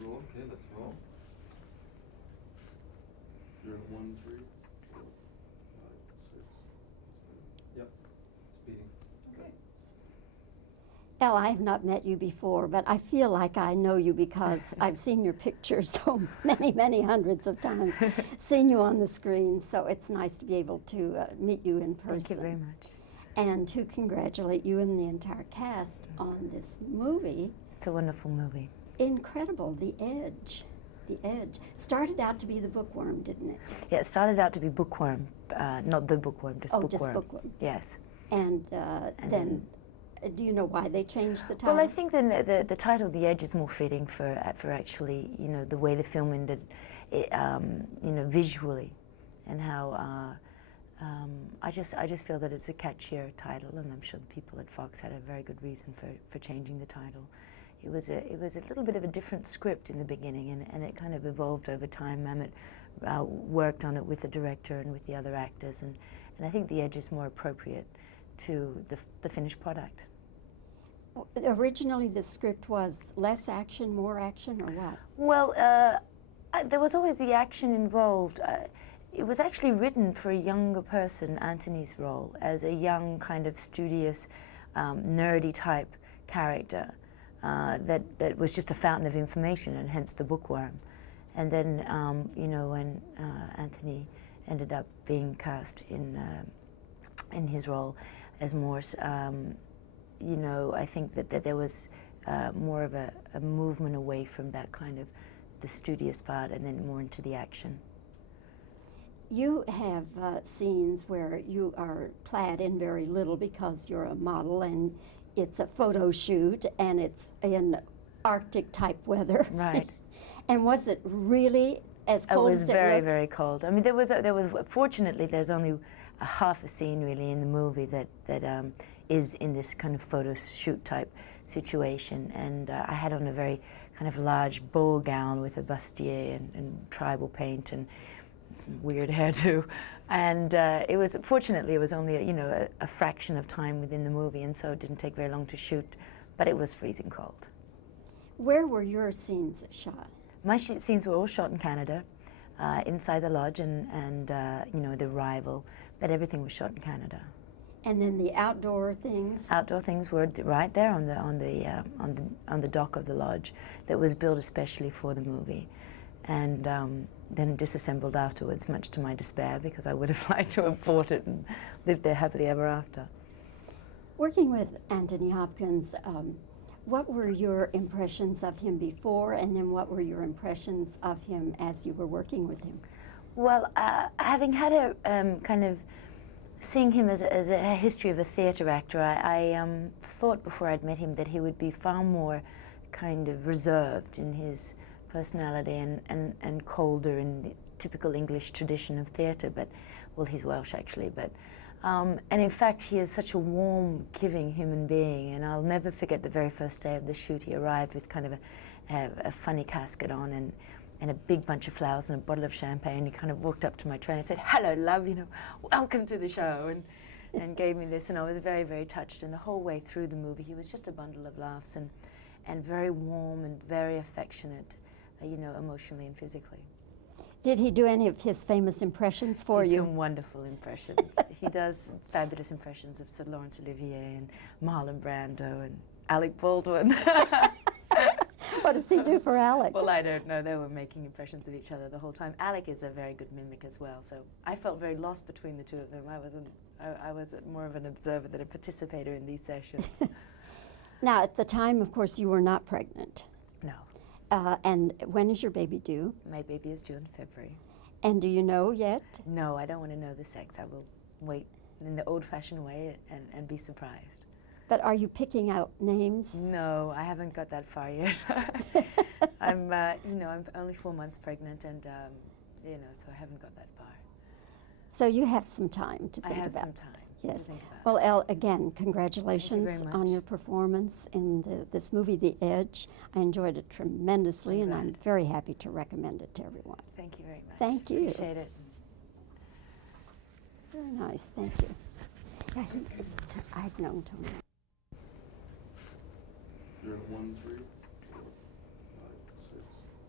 Roll. Okay, let's roll. 0, 1, 3, 4, 5, 6, 7. Yep, speeding. Okay. Elle, I have not met you before, but I feel like I know you because I've seen your pictures so many, many hundreds of times, seen you on the screen, so it's nice to be able to meet you in person. Thank you very much. And to congratulate you and the entire cast on this movie. It's a wonderful movie. Incredible, The Edge. The Edge. Started out to be The Bookworm, didn't it? Yeah, it started out to be Bookworm, not The Bookworm, just Bookworm. Just Bookworm. Yes. And then, do you know why they changed the title? Well, I think the title The Edge is more fitting for actually, you know, the way the film ended, you know, visually, and how I just feel that it's a catchier title, and I'm sure the people at Fox had a very good reason for changing the title. It was a little bit of a different script in the beginning, and it kind of evolved over time. Mamet worked on it with the director and with the other actors, and I think The Edge is more appropriate to the finished product. Originally, the script was less action, more action, or what? Well, there was always the action involved. It was actually written for a younger person, Anthony's role, as a young, kind of studious, nerdy type character that was just a fountain of information, and hence the bookworm. And then, you know, when Anthony ended up being cast in his role as Morse, you know, I think that there was more of a movement away from that kind of the studious part, and then more into the action. You have scenes where you are clad in very little because you're a model, and it's a photo shoot, and it's in Arctic type weather. Right. And was it really as cold as it looked? It was very, very cold. I mean, there was fortunately, there's only a half a scene really in the movie that is in this kind of photo shoot type situation, and I had on a very kind of large ball gown with a bustier and tribal paint and some weird hairdo, and it was fortunately it was only you know a fraction of time within the movie, and so it didn't take very long to shoot, but it was freezing cold. Where were your scenes shot? My scenes were all shot in Canada, inside the lodge and you know the rival, but everything was shot in Canada. And then the outdoor things? Outdoor things were right there on the dock of the lodge that was built especially for the movie, and then disassembled afterwards, much to my despair, because I would have liked to have bought it and lived there happily ever after. Working with Anthony Hopkins, what were your impressions of him before, and then what were your impressions of him as you were working with him? Well, having had a kind of seeing him as a history of a theatre actor, I thought before I'd met him that he would be far more kind of reserved in his personality and colder in the typical English tradition of theatre, but, well, he's Welsh actually, but, and in fact he is such a warm, giving human being, and I'll never forget the very first day of the shoot. He arrived with kind of a funny casket on and a big bunch of flowers and a bottle of champagne. He kind of walked up to my tray and said, "Hello, love, you know, welcome to the show," and gave me this, and I was very, very touched. And the whole way through the movie, he was just a bundle of laughs and very warm and very affectionate, you know, emotionally and physically. Did he do any of his famous impressions for you? Some wonderful impressions. He does fabulous impressions of Sir Laurence Olivier and Marlon Brando and Alec Baldwin. What does he do for Alec? Well, I don't know. They were making impressions of each other the whole time. Alec is a very good mimic as well, so I felt very lost between the two of them. I was more of an observer than a participator in these sessions. Now, at the time, of course, you were not pregnant. No. And when is your baby due? My baby is due in February. And do you know yet? No, I don't want to know the sex. I will wait in the old-fashioned way and be surprised. But are you picking out names? No, I haven't got that far yet. I'm, you know, I'm only 4 months pregnant, and you know, so I haven't got that far. So you have some time to think about. I have some time. Yes. To think about. Well, Elle, again, congratulations Thank you very on much. your performance in this movie, The Edge. I enjoyed it tremendously, and I'm very happy to recommend it to everyone. Thank you very much. Thank you. Appreciate it. Very nice. Thank you. Yeah, I've known Tony. 0, 1, 3, 4, 5, 6.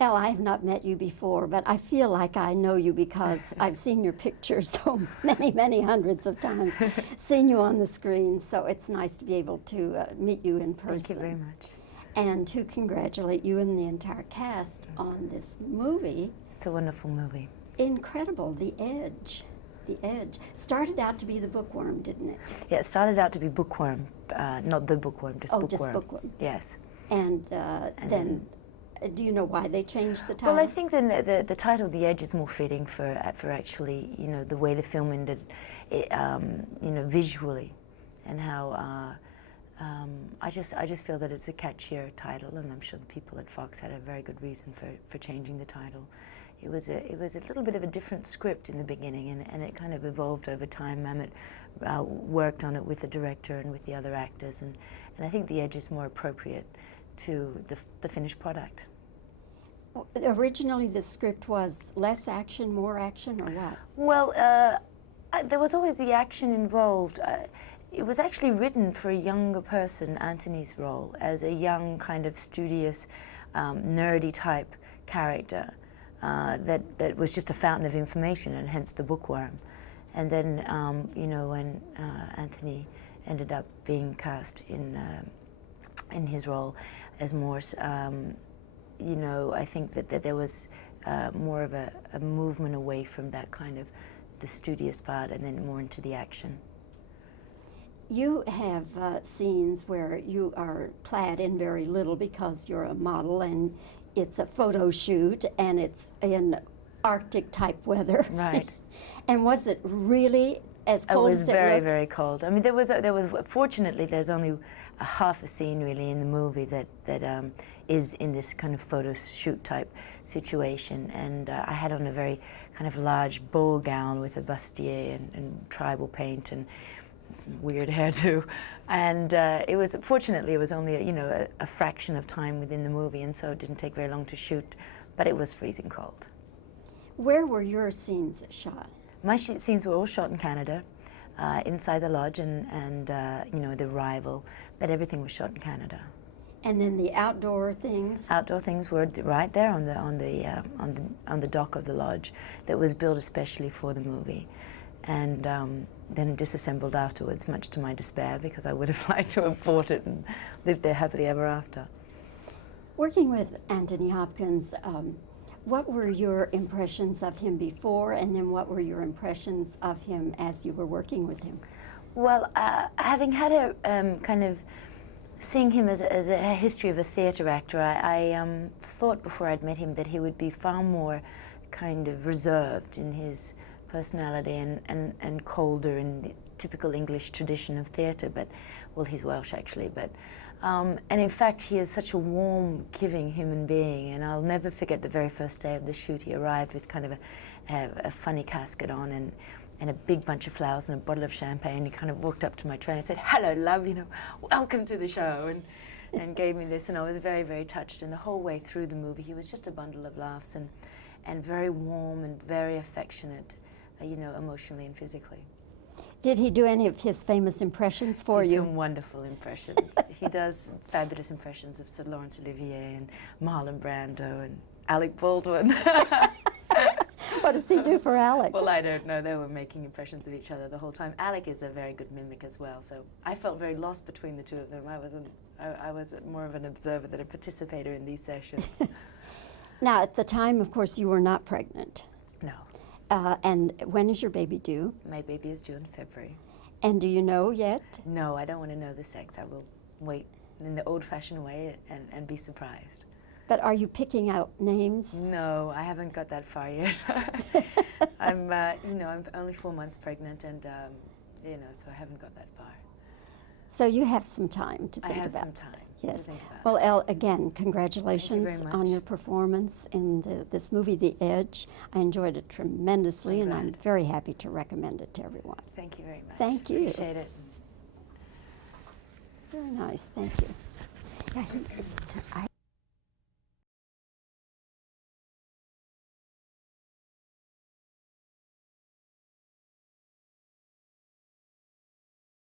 Elle, I have not met you before, but I feel like I know you because I've seen your pictures so many, many hundreds of times, seen you on the screen, so it's nice to be able to meet you in person. Thank you very much. And to congratulate you and the entire cast on this movie. It's a wonderful movie. Incredible, The Edge. The Edge. Started out to be The Bookworm, didn't it? Yeah, it started out to be Bookworm, not The Bookworm, just Bookworm. Just Bookworm. Yes. And then, do you know why they changed the title? Well, I think the title "The Edge" is more fitting for actually, you know, the way the film ended, you know, visually, and how I just feel that it's a catchier title, and I'm sure the people at Fox had a very good reason for changing the title. It was a little bit of a different script in the beginning, and it kind of evolved over time. Mamet worked on it with the director and with the other actors, and I think "The Edge" is more appropriate to the finished product. Originally, the script was less action, more action, or what? Well, there was always the action involved. It was actually written for a younger person, Anthony's role, as a young, kind of studious, nerdy type character that was just a fountain of information, and hence the bookworm. And then, you know, when Anthony ended up being cast in his role as Morse, you know, I think that there was more of a movement away from that kind of the studious part and then more into the action. You have scenes where you are clad in very little because you're a model and it's a photo shoot and it's in Arctic type weather. Right. And was it really as cold as it looked? It was very, very cold. I mean, there was fortunately there's only a half a scene really in the movie that is in this kind of photo shoot type situation, and I had on a very kind of large ball gown with a bustier and tribal paint and some weird hairdo, and fortunately it was only a fraction of time within the movie, and so it didn't take very long to shoot, but it was freezing cold. Where were your scenes shot? My scenes were all shot in Canada, inside the lodge and you know, the rival, but everything was shot in Canada. And then the outdoor things? Outdoor things were right there on the dock of the lodge that was built especially for the movie, and then disassembled afterwards, much to my despair, because I would have liked to have bought it and lived there happily ever after. Working with Anthony Hopkins, what were your impressions of him before, and then what were your impressions of him as you were working with him? Well, having had a kind of seeing him as a history of a theatre actor, I thought before I'd met him that he would be far more kind of reserved in his personality and colder in the typical English tradition of theatre, but, well, he's Welsh actually, but and in fact he is such a warm, giving human being, and I'll never forget the very first day of the shoot. He arrived with kind of a funny casket on and a big bunch of flowers and a bottle of champagne. He kind of walked up to my tray and said, "Hello, love, you know, welcome to the show," and gave me this, and I was very, very touched. And the whole way through the movie, he was just a bundle of laughs and very warm and very affectionate, you know, emotionally and physically. Did he do any of his famous impressions for you? Some wonderful impressions. He does fabulous impressions of Sir Laurence Olivier and Marlon Brando and Alec Baldwin. What does he do for Alec? Well, I don't know. They were making impressions of each other the whole time. Alec is a very good mimic as well, so I felt very lost between the two of them. I was more of an observer than a participator in these sessions. Now, at the time, of course, you were not pregnant. No. And when is your baby due? My baby is due in February. And do you know yet? No, I don't want to know the sex. I will wait in the old-fashioned way and be surprised. But are you picking out names? No, I haven't got that far yet. I'm, you know, I'm only 4 months pregnant, and you know, so I haven't got that far. So you have some time to think about. I have some time. Yes. To think about. Well, Elle, again, congratulations Thank you very on much. your performance in this movie, The Edge. I enjoyed it tremendously, and I'm very happy to recommend it to everyone. Thank you very much. Thank you. Appreciate it. Very nice. Thank you. Yeah,